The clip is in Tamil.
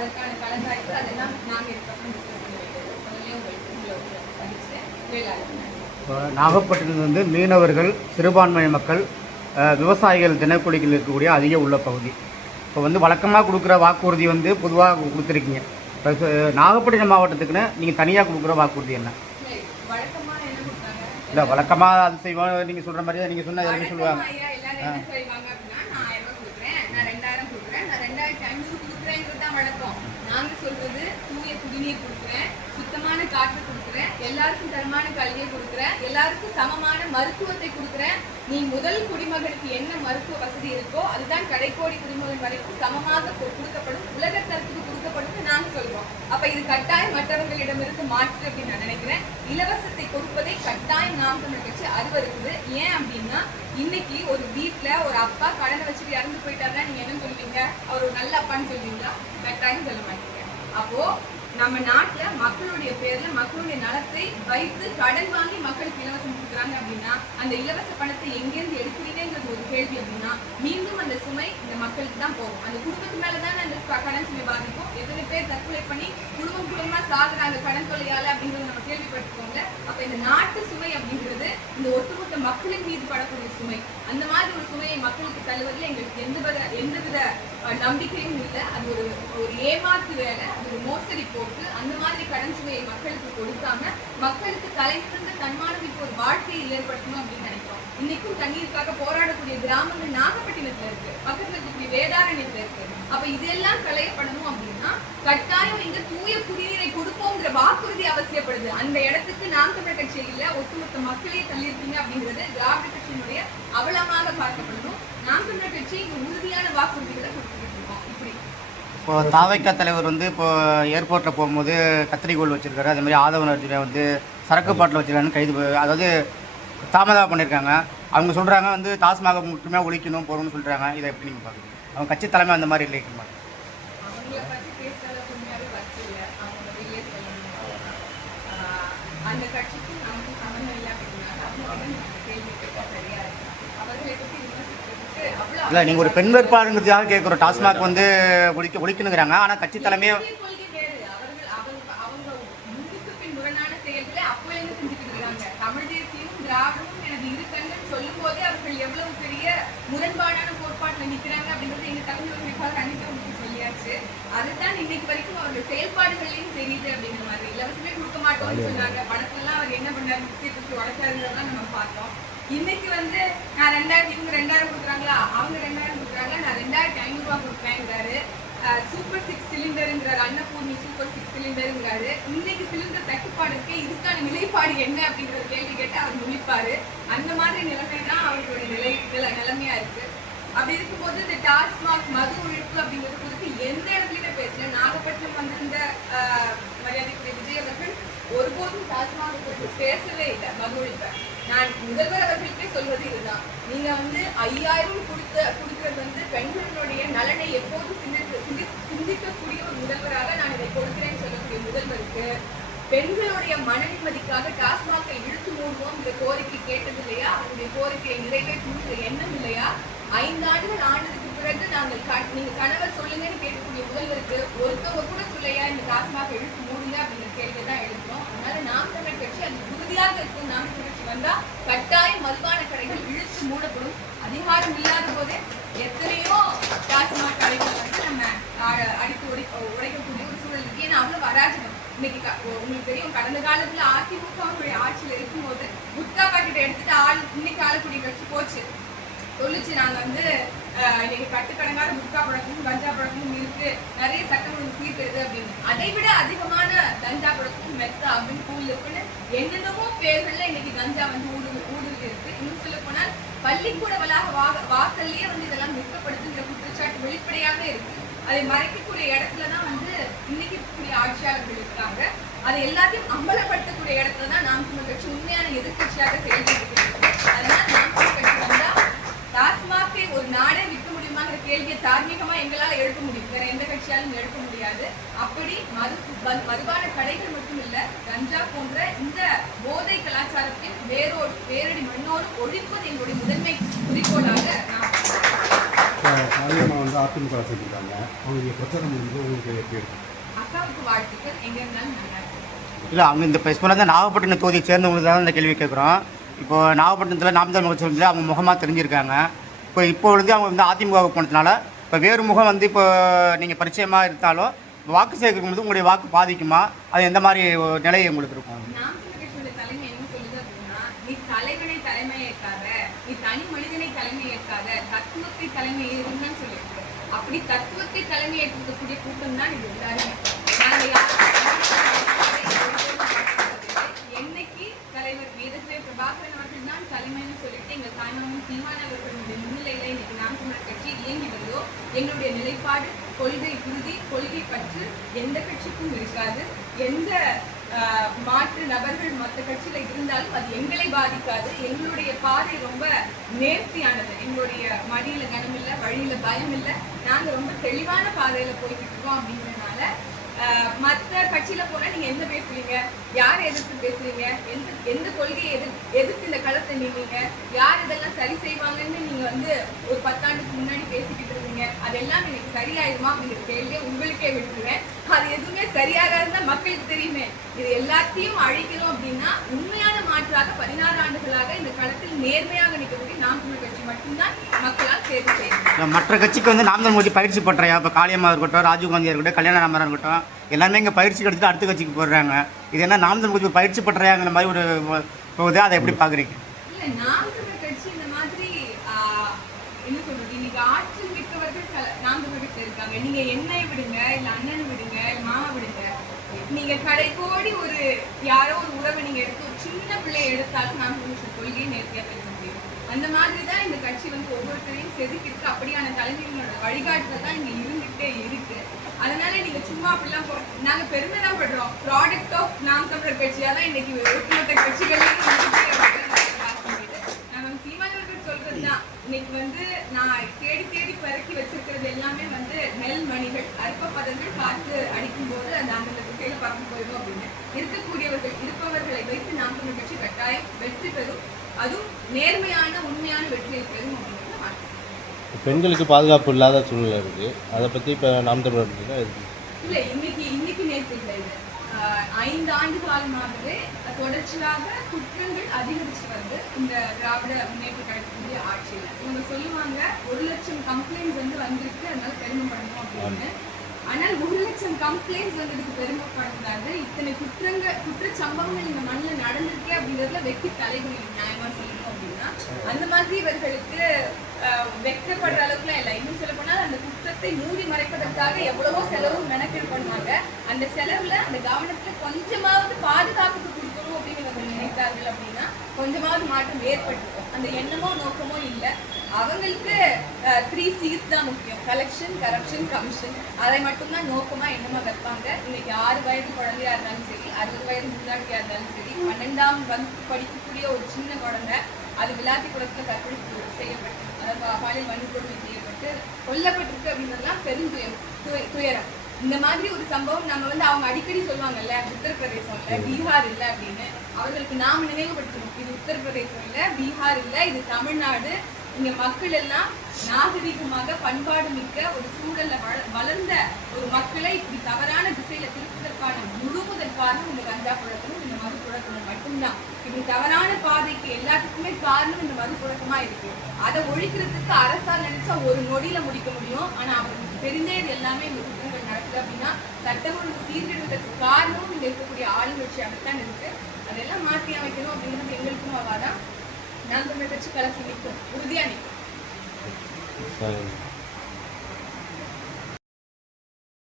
அதற்கான கலந்தாய்வு அதெல்லாம் நாங்கள் இதுக்கப்புறம் டிஸ்கஸ் பண்ண வேண்டியது. முதல்ல உங்களை சந்திச்சுட்டு வேளாண் நாகப்பட்டினம் வந்து மீனவர்கள், சிறுபான்மை மக்கள், விவசாயிகள், தினக்கூலிகள் இருக்கக்கூடிய அதிக உள்ள பகுதி. இப்போ வந்து வழக்கமாக கொடுக்குற வாக்குறுதி வந்து பொதுவாக கொடுத்துருக்கீங்க. இப்போ நாகப்பட்டினம் மாவட்டத்துக்குன்னு நீங்கள் தனியாக கொடுக்குற வாக்குறுதி என்ன? இல்லை வழக்கமாக அது செய்வோம் நீங்கள் சொல்கிற மாதிரி நீங்கள் சொன்ன எதுவும் சொல்லுவாங்க. நாங்கள் சொல்றது தூய குடிநீர் கொடுக்குறேன், சுத்தமான காற்று கொடுக்குறேன், எல்லாருக்கும் தரமான கல்வியை கொடுக்குறேன், எல்லாருக்கும் சமமான மருத்துவத்தை கொடுக்குறேன். நீ முதல் குடிமகனுக்கு என்ன மருத்துவ வசதி இருக்கோ அதுதான் கடைக்கோடி குடிமகன் வரைக்கும் சமமாக கொடுக்கப்படும், உலக தரத்துக்கு கொடுக்கப்படும் நாங்கள் சொல்றோம். அப்ப இது கட்டாயம் மற்றவர்களிடமிருந்து மாற்று அப்படின்னு நான் நினைக்கிறேன். இலவசத்தை கொடுப்பதை கட்டாயம் நாம் தமிழர் கட்சி அருவருக்குது. ஏன் அப்படின்னா இன்னைக்கு ஒரு வீட்டுல ஒரு அப்பா கடனை வச்சுட்டு இறந்து போயிட்டாருன்னா நீங்க என்ன சொல்லுவீங்க? அவர் ஒரு நல்ல அப்பான்னு சொல்லுவீங்களா? கட்டாயம் சொல்ல மாட்டீங்க. அப்போ நம்ம நாட்டுல மக்களுடைய பேர்ல மக்களுடைய நலத்தை வைத்து கடன் வாங்கி மக்களுக்கு இலவசம் கொடுக்குறாங்க அப்படின்னா அந்த இலவச பணத்தை எங்கேருந்து எடுக்கிறீங்கிறது ஒரு கேள்வி அப்படின்னா மீண்டும் அந்த சுமை இந்த மக்களுக்கு தான் போகும். அந்த குடும்பத்து மேலதான் அந்த கடன் சுமை பாதிக்கும். எத்தனை பேர் தற்கொலை பண்ணி குடும்பமா சாகுறாங்க கடன் தொல்லையால அப்படிங்கறத நம்ம கேள்விப்பட்டிருக்கோங்க. அப்ப இந்த நாட்டு சுமை அப்படிங்கிறது இந்த ஒட்டுமொத்த மக்களின் மீது படக்கூடிய சுமை. அந்த மாதிரி ஒரு சுமையை மக்களுக்கு தள்ளுவதில் எங்களுக்கு எந்தவித நம்பிக்கையும் இல்லை. அது ஒரு ஏமாற்று வேலை, அது ஒரு மோசடி போக்கு. அந்த மாதிரி கடன் சுமையை மக்களுக்கு கொடுக்காம மக்களுக்கு தலைநிமிர்ந்த தன்மானமிக்க ஒரு வாழ்க்கையை ஏற்படுத்தணும் அப்படின்னு நினைக்கிறோம். இன்னைக்கும் தண்ணீருக்காக போராடக்கூடிய கிராமங்கள் நாகப்பட்டினத்துல இருக்கு, பக்கத்துல இருக்கக்கூடிய வேதாரண்யத்துல இருக்கு. அப்ப இதெல்லாம் களையப்படணும் அப்படின்னா கட்டாயம் இங்க தூய குடிநீரை கொடுப்போங்கிற வாக்குறுதி அவசியப்படுது. அந்த இடத்துக்கு நாம் தமிழர் கட்சி இல்ல, ஒட்டுமொத்த மக்களே தள்ளியிருக்கீங்க அப்படிங்கிறது திராவிட கட்சியினுடைய அவலமாக பார்க்கப்படணும். நாம் தமிழர் கட்சி இங்க உறுதியான வாக்குறுதிகளை கொடுத்துட்டு இருக்கோம். இப்படி இப்போ தாவைக்கா தலைவர் வந்து இப்போ ஏர்போர்ட்டில் போகும்போது கத்திரிக்கோள் வச்சுருக்காரு, அதே மாதிரி ஆதவன் அர்ஜுனை வந்து சரக்கு பாட்டில் வச்சுருக்கான்னு கைது, அதாவது தாமதம் பண்ணியிருக்காங்க. அவங்க சொல்கிறாங்க வந்து டாஸ்மாக முற்றுமையாக ஒழிக்கணும் போகணும்னு சொல்கிறாங்க. இதை எப்படி நீங்கள் பார்க்குறீங்க? அவங்க கட்சி தலைமை அந்த மாதிரி இல்லைக்குமா? அந்த கட்சிக்கு நமக்கு சம்பந்தம் இல்லை அப்படின்னா சரியா இருக்கு. அவர்களை பற்றி இல்லை நீங்கள் ஒரு பெண் வேட்பாளருங்கிறதுக்காக கேட்குறோம். டாஸ்மாக் வந்து ஒழிக்கணுங்கிறாங்க, ஆனால் கட்சி தலைமையே முரண்பாடான கோட்பாட்டில் நிற்கிறாங்க அப்படிங்கிறது எங்க தலைமையாக கண்டிப்பா உங்களுக்கு சொல்லியாச்சு. அதுதான் இன்னைக்கு வரைக்கும் அவருடைய செயல்பாடுகளையும் தெரியுது அப்படிங்கிற மாதிரி. இலவசமே கொடுக்க மாட்டோம்னு சொன்னாங்க, பணத்தெல்லாம் அவர் என்ன பண்ணாரு, மிக்சியை தூக்கி உடைச்சாருங்கிறதான் நம்ம பார்த்தோம். இன்னைக்கு வந்து நான் 2000, இவங்க 2000 கொடுக்குறாங்களா, அவங்க 2000 கொடுக்குறாங்க, நான் 2500 கொடுக்குறேங்கிறாரு. சூப்பர் 6 சிலிண்டருங்கிறாரு, அன்னபூர்ணி சூப்பர் 6 சிலிண்டருங்கிறாரு. இன்னைக்கு சிலிண்டர் தட்டுப்பாடு இருக்கு, இதுக்கான நிலைப்பாடு என்ன அப்படிங்கிற கேள்வி கேட்டு அவர் முடிப்பாரு. அந்த மாதிரி நிலைமை தான் அவர்களுடைய நிலைமையா இருக்கு. அப்படி இருக்கும்போது இந்த டாஸ்மாக் மது ஒழிப்பு அப்படிங்கிறது குறித்து எந்த இடத்துலயுமே பேசல. நாகப்பட்டினம் வந்திருந்த மரியாதைக்குரிய விஜய் அவர்கள் ஒருபோதும் டாஸ்மாக் குறித்து பேசவே இல்லை. மது ஒழிப்பை நான் முதல்வர் அவர்களுக்கே சொல்வது இதுதான். நீங்க வந்து 5000 கொடுக்கறது வந்து பெண்களுடைய நலனை எப்போதும் சிந்திக்கக்கூடிய ஒரு முதல்வராக நான் இதை கொடுக்கிறேன்னு சொல்லக்கூடிய முதல்வருக்கு பெண்களுடைய மன நிம்மதிக்காக டாஸ்மாகை இழுத்து மூடுவோம் இந்த கோரிக்கை கேட்டது இல்லையா? அவருடைய கோரிக்கையை நிறைவேற்றுங்கிற எண்ணம் இல்லையா? 5 ஆண்டுகள் ஆனதுக்கு பிறகு நீங்க கனவை சொல்லுங்கன்னு கேட்கக்கூடிய முதல்வருக்கு ஒருத்தவங்க கூட சொல்லையா இந்த டாஸ்மாக இழுத்து மூடுங்க அப்படிங்கிற கேள்வி தான் எழுதுறோம். அதனால நாம் தமிழர் கட்சி அது உறுதியாக இருக்கும். நாம் தமிழர் கட்சி வந்தா கட்டாயம் மதுபான கடைகள் இழுத்து மூடப்படும். அதிகாரம் இல்லாத போதே எத்தனையோ டாஸ்மாக் கடைகள் வந்து நம்ம அடித்து உடைக்கக்கூடிய ஒரு சூழல் இருக்கு. ஏன்னா அவ்வளவு அராஜகம். இன்னைக்கு உங்களுக்கு தெரியும், கடந்த காலத்துல அதிமுக ஆட்சியில இருக்கும்போது குட்கா பாக்கெட்டை எடுத்துட்டு இன்னைக்கு ஆளக்கூடிய கட்சி போச்சு சொல்லிச்சு. நாங்க வந்து இன்னைக்கு கட்டுக்கடங்காத குட்கா பழக்கமும் கஞ்சா பழக்கமும் இருக்கு, நிறைய சட்டம் ஒழுங்கு சீர்திருது அப்படின்னு. அதை விட அதிகமான கஞ்சா பழக்கமும் மெத்த அப்படின்னு கூழ் இருக்குன்னு என்னென்னமோ பேர்கள்ல இன்னைக்கு கஞ்சா வந்து ஊடுருவி இருக்கு. இன்னும் சொல்ல போனால் பள்ளிக்கூட வாசல்லையே வந்து இதெல்லாம் நிற்கப்படுதுங்கிற குற்றச்சாட்டு வெளிப்படையாக இருக்கு. அதை மறைக்கக்கூடிய இடத்துலதான் வந்து இன்னைக்கு இருக்கக்கூடிய ஆட்சியாளர்கள் இருக்காங்க. அதை எல்லாத்தையும் அம்பலப்படுத்தக்கூடிய இடத்துலதான் நாம் தமிழர் கட்சி உண்மையான எதிர்கட்சியாக செயல்பட்டு. அதனால நாம் தமிழர் கட்சி வந்தா டாஸ்மாகை ஒரு நாடே விற்க முடியுமாங்கிற கேள்வியை தார்மீகமா எங்களால எழுப்ப முடியும், வேற எந்த கட்சியாலும் எழுப்ப முடியாது. அப்படி மதுபான கடைகள் மட்டும் இல்ல, கஞ்சா போன்ற இந்த போதை கலாச்சாரத்தின் வேரடி மண்ணோடு ஒழிப்பது எங்களுடைய முதன்மை குறிக்கோளாக நான் வந்து அதிமுக செஞ்சுருக்காங்க. அவங்களுடைய பிரச்சாரம் வந்து உங்களுக்கு எப்படி இருக்கும்? அக்காவுக்கு வாழ்த்துக்கள். எங்க இருந்தாலும் நல்லா இருக்கும். இல்லை அவங்க இந்த இப்போ வந்து நாகப்பட்டினம் தொகுதியை சேர்ந்தவங்களுக்கு தான் இந்த கேள்வி கேட்குறோம். இப்போ நாகப்பட்டினத்தில் நாம் தமிழர் கட்சி வந்து அவங்க முகமாக தெரிஞ்சிருக்காங்க. இப்போ வந்து அவங்க வந்து அதிமுகவுக்கு போனதுனால இப்போ வேறு முகம் வந்து இப்போ நீங்கள் பரிச்சயமாக இருந்தாலும் வாக்கு சேகரிக்கும் போது உங்களுடைய வாக்கு பாதிக்குமா? அது எந்த மாதிரி ஒரு நிலை உங்களுக்கு இருக்கும்? நாம் தமிழர் கட்சியோட தலைமை என்ன சொல்லுது அப்படின்னா, நீ தலைவனை தலைமை ஏற்காத, நீ தனி மனிதனை தலைமை ஏற்காத, தத்துவத்தை தலைமை ஏறுன்னு சொல்லியிருக்கு. அப்படி தத்துவத்தை தலைமை ஏற்கக்கூடிய கூட்டம் தான் இது எல்லாருமே. நாங்க என்னைக்கு தலைவர் வேதத்திலே பிரபாகரன் அவர்கள் தான் தலைமைன்னு சொல்லிட்டு எங்கள் தாய்மாமன் சீமான் அவர்களுடைய முன்னிலையில இன்னைக்கு நாம் தமிழர் கட்சி இயங்கி வருதோ, எங்களுடைய நிலைப்பாடு, கொள்கை உறுதி, கொள்கை பற்று எந்த கட்சிக்கும் இருக்காது. எந்த மாற்று நபர்கள் மற்ற கட்சியில இருந்தாலும் அது எங்களை பாதிக்காது. எங்களுடைய பாதை ரொம்ப நேர்த்தியானது. எங்களுடைய மடியில கனம் இல்லை, வழியில பயம் இல்லை. நாங்க ரொம்ப தெளிவான பாதையில போய்கிட்டு இருக்கோம். அப்படிங்கிறதுனால மற்ற கட்சியில போனா நீங்க என்ன பேசுறீங்க, யார் எதிர்த்து பேசுறீங்க, எந்த கொள்கையை எதிர்த்து இந்த களத்தை நின்னீங்க, யார் இதெல்லாம் சரி செய்வாங்கன்னு நீங்க வந்து ஒரு 10 ஆண்டுக்கு முன்னாடி பேசிக்கிட்டு இருந்தீங்க, அதெல்லாம் எனக்கு சரியாயிருமா அப்படிங்கிற கேள்வியை உங்களுக்கே விட்டுருவேன். அது எதுவுமே சரியாகாதுன்னா மக்களுக்கு தெரியுமே. இது எல்லாத்தையும் அழிக்கணும் அப்படின்னா உண்மையான மாற்றாக 16 ஆண்டுகளாக இந்த களத்தில் நேர்மையாக நிற்கக்கூடிய நாம் தமிழர் கட்சி மட்டும்தான் மக்களால் தேர்வு செய்யணும். மற்ற கட்சிக்கு வந்து நாம் தமிழர் பயிற்சி பற்றையா, இப்போ காளியம்மா இருக்கட்டும், ராஜீவ்காந்தியாக இருக்கட்டும், கல்யாணராமராக இருக்கட்டும், எல்லாருமே இங்கே பயிற்சி கிடைச்சிட்டு அடுத்த கட்சிக்கு போடுறாங்க. இது என்ன நாம் தமிழர் கட்சி பயிற்சி பற்றையாங்கிற மாதிரி ஒரு போகுது, அதை எப்படி பார்க்குறீங்க? இல்லை, நாம் தமிழர் கட்சி இந்த மாதிரி என்ன சொல்றது, இன்னைக்கு ஆட்சி மிக்கவர்கள் நாம் தமிழர் கட்சி இருக்காங்க. நீங்க என்னை விடுங்க, இல்லை அண்ணனை விடுங்க, இல்லை மாமா விடுங்க, நீங்க கடைக்கோடி ஒரு யாரோ ஒரு உறவை நீங்க எடுத்து ஒரு சின்ன பிள்ளையை எடுத்தாலும் நாம் தமிழர் கொள்கையை நேர்த்தியா பேச முடியும். அந்த மாதிரி தான் இந்த கட்சி வந்து ஒவ்வொருத்தரையும் செதுக்கிருக்கு. அப்படியான தலைமைகளோட வழிகாட்டுதல் தான் இங்க இருந்துகிட்டே இருக்கு. அதனால நீங்க சும்மா அப்படிலாம் நாங்க பெருமை தான் படுறோம். ப்ராடக்ட் ஆஃப் நாம் தமிழர் கட்சியா தான் இன்னைக்கு ஒட்டுமொத்த கட்சிகளையும் நம்ம சீமானவர்கள் சொல்றதுதான். இன்னைக்கு வந்து நான் தேடி தேடி பறக்கி வச்சிருக்கிறது எல்லாமே வந்து நெல் மணிகள், அற்ப பதங்கள் காத்து அடிக்கும் போது அந்த அந்த திசையில பறந்து போயிடும் அப்படின்னு இருப்பவர்களை வைத்து நாம் தமிழர் கட்சி கட்டாயம் வெற்றி பெறும். அதுவும் நேர்மையான உண்மையான வெற்றியை பெறும் அப்படின்னு பெண்களுக்கு பாதுகாப்பு இல்லாத சூழ்நிலை இருக்கு. அதை பத்தி இப்ப நாம் தமிழர் இல்ல, இன்னைக்கு நேற்று இல்லை. இது 5 ஆண்டு காலமாகவே தொடர்ச்சியாக குற்றங்கள் அதிகரிச்சு வருது இந்த திராவிட முன்னேற்ற கழகத்துடைய ஆட்சியில. இவங்க சொல்லுவாங்க 1 லட்சம் கம்ப்ளைண்ட்ஸ் வந்து வந்திருக்கு, அதனால பெருமைப்படணும் அப்படின்னு. ஆனால் 1 லட்சம் கம்ப்ளைண்ட்ஸ் வந்ததுக்கு பெருமைப்படக்கூடாது. இத்தனை குற்றச்சம்பவங்கள் இந்த மண்ணில் நடந்திருக்கே அப்படிங்கிறதுல வெற்றி தலைகுனி நியாயமா சொல்லணும் அப்படின்னா அந்த மாதிரி இவர்களுக்கு வெட்கப்படுற அளவுக்குலாம் இல்லை. இன்னும் சொல்ல போனால் அந்த குற்றத்தை மூடி மறைப்பதற்காக எவ்வளவோ செலவு மெனக்கெடு பண்ணுவாங்க. அந்த செலவுல அந்த கவனத்துல கொஞ்சமாவது பாதுகாப்புக்கு கொடுக்கணும் அப்படின்னு இவர்கள் நினைத்தார்கள் அப்படின்னா கொஞ்சமாவது மாற்றம் ஏற்பட்டிருக்கும். அந்த எண்ணமோ நோக்கமோ இல்லை. அவங்களுக்கு 3 C's தான் முக்கியம்: கலெக்ஷன், கரப்ஷன், கமிஷன். அதை மட்டும்தான் நோக்கமா எண்ணமா வைப்பாங்க. இன்னைக்கு 6 வயது குழந்தையா இருந்தாலும் சரி, 60 வயது முன்னாடியா இருந்தாலும் சரி, 12ஆம் வகுப்பு படிக்கக்கூடிய ஒரு சின்ன குழந்தை அது விளாத்தி குளத்துல கற்பழிப்பு செய்யப்பட்டு, அதாவது பாலியல் வன்கொடுமை செய்யப்பட்டு கொல்லப்பட்டிருக்கு அப்படின்றதுலாம் துயரம். இந்த மாதிரி ஒரு சம்பவம் நம்ம வந்து அவங்க அடிக்கடி சொல்லுவாங்கல்ல, உத்தரப்பிரதேசம் இல்லை, பீகார் இல்லை அப்படின்னு. அவர்களுக்கு நாம நினைவுபடுத்தணும், இது உத்தரப்பிரதேசம் இல்லை, பீகார் இல்லை, இது தமிழ்நாடு. இங்க மக்கள் எல்லாம் நாகரிகமாக பண்பாடு மிக்க ஒரு சூழல்ல வளர்ந்த ஒரு மக்களை இப்படி தவறான திசையில திருப்பதற்கான முதல் காரணம் இந்த கஞ்சா புழக்கமும் இந்த மது புழக்கமும் மட்டும்தான். இப்படி தவறான பாதைக்கு எல்லாத்துக்குமே காரணம் இந்த மது புழக்கமா இருக்கு. அதை ஒழிக்கிறதுக்கு அரசால் நினைச்சா ஒரு நொடியில முடிக்க முடியும். ஆனா அவர்களுக்கு தெரிஞ்சே இது எல்லாமே இந்த குற்றங்கள் நடக்குது அப்படின்னா சட்டம் ஒழுங்கு சீர்கெடுவதற்கு காரணமும் இங்க இருக்கக்கூடிய ஆளுங்கட்சியாகத்தான் இருக்கு. அதெல்லாம் மாற்றி அமைக்கணும் அப்படிங்கிறது எங்களுக்கும் அவாதான். நாம் தமிழர் கட்சி களத்தில் நிற்கும், உறுதியா நிற்கும்.